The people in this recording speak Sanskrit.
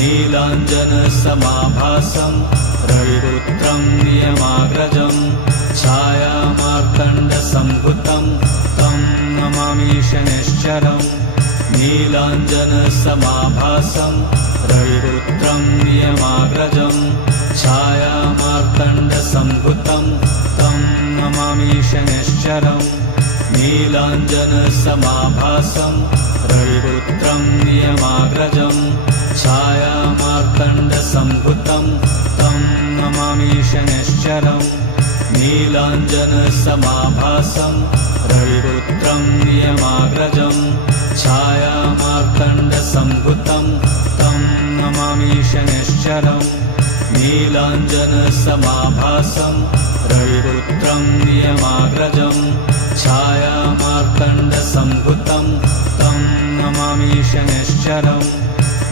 नीलाञ्जनसमाभासं रविपुत्रं नियमाग्रजं छायामार्तण्डसम्भुतं तं नमामि शनैश्चरम् नीलाञ्जनसमाभासं रविपुत्रं नियमाग्रजं छायामार्तण्डसम्भुतं तं नमामि शनैश्चरम् नीलाञ्जनसमाभासं रविपुत्रं नियमाग्रजं छायामार्तण्डसम्भुतं तं नमामि शनैश्चरम् नीलाञ्जनसमाभासं रविपुत्रं नियमाग्रजं छायामार्तण्डसम्भुतं तं नमामि शनैश्चरम् नीलाञ्जनसमाभासं रविपुत्रं नियमाग्रजं छायामार्तण्डसम्भुतं तं नमामि शनैश्चरम्